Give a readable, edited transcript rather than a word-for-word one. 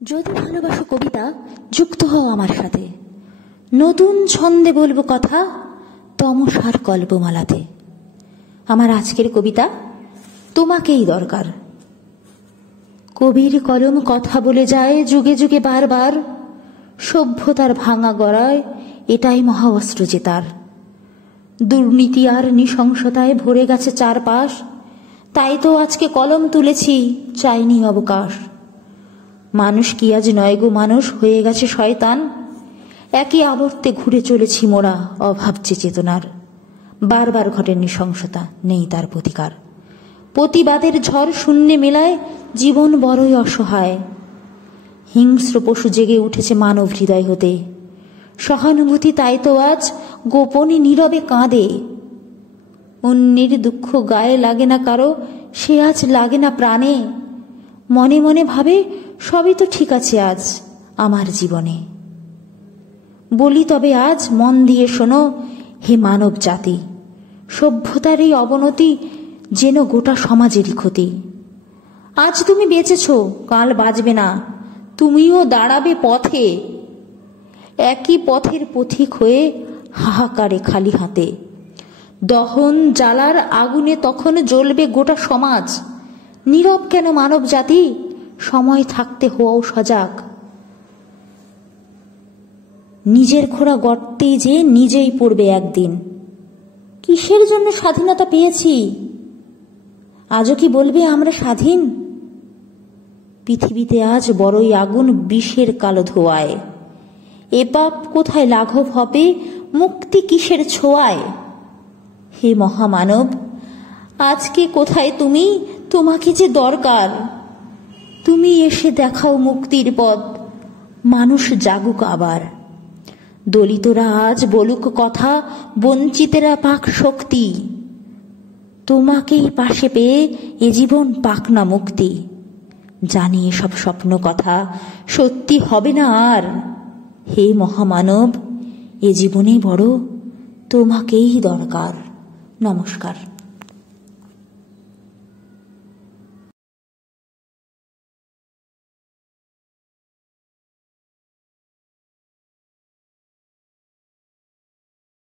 যদি ভালোবাসো কবিতা, যুক্ত হও আমার সাথে। নতুন ছন্দে বলবো কথা, তমসার কল্পমালাতে। আমার আজকের কবিতা তোমাকেই দরকার। কবির কলম কথা বলে যায় যুগে যুগে বারবার, সভ্যতার ভাঙা গড়ায় এটাই মহা অস্ত্র যে তার। দুর্নীতি আর নৃশংসতায় ভরে গেছে চারপাশ, তাই তো আজকে কলম তুলেছি, চাইনি অবকাশ। মানুষ কি আজ নয় গো মানুষ, হয়ে গেছে শয়তান। একই আবর্তে ঘুরে চলেছি মোরা অভাব যে চেতনার। বারবার ঘটে নৃশংসতা, নেই তার প্রতিকার। প্রতিবাদের ঝড় শূন্যে মেলায় জীবন বড়ই অসহায়। হিংস্র পশু জেগে উঠেছে মানব হৃদয় হতে। সহানুভূতি তাই তো আজ গোপনে নীরবে কাঁদে। অন্যের দুঃখ গায়ে লাগে না কারো, সে আজ লাগে না প্রাণে। মনে মনে ভাবে সবই তো ঠিক আছে আজ আমার জীবনে। বলি তবে আজ মন দিয়ে শোনো হে মানব জাতি, সভ্যতার এই অবনতি যেন গোটা সমাজেরই ক্ষতি। আজ তুমি বেঁচেছ, কাল বাঁচবে না, তুমিও দাঁড়াবে পথে। একই পথের পথিক হয়ে হাহাকারে খালি হাতে। দহন জ্বালার আগুনে তখন জ্বলবে গোটা সমাজ। নীরব কেন মানব জাতি, সময় থাকতে হও সজাগ। নিজের খোঁড়া গর্তেই যে নিজেই পড়বে একদিন। কিসের জন্য স্বাধীনতা পেয়েছি, আজও কি বলবে আমরা স্বাধীন? পৃথিবীতে আজ বড়ই আগুন বিষের কালো ধোঁয়ায়। এ পাপ কোথায় লাঘব হবে, মুক্তি কিসের ছোঁয়ায়? হে মহামানব, আজকে কোথায় তুমি, তোমাকে যে দরকার। তুমি এসে দেখাও মুক্তির পথ, মানুষ জাগুক আবার। দলিতরা আজ বলুক কথা, বঞ্চিতেরা পাক শক্তি। তোমাকেই পাশে পেয়ে এ জীবন পাক না মুক্তি। জানি এসব স্বপ্ন কথা সত্যি হবে না আর। হে মহামানব, এ জীবনে বড় তোমাকেই দরকার। নমস্কার।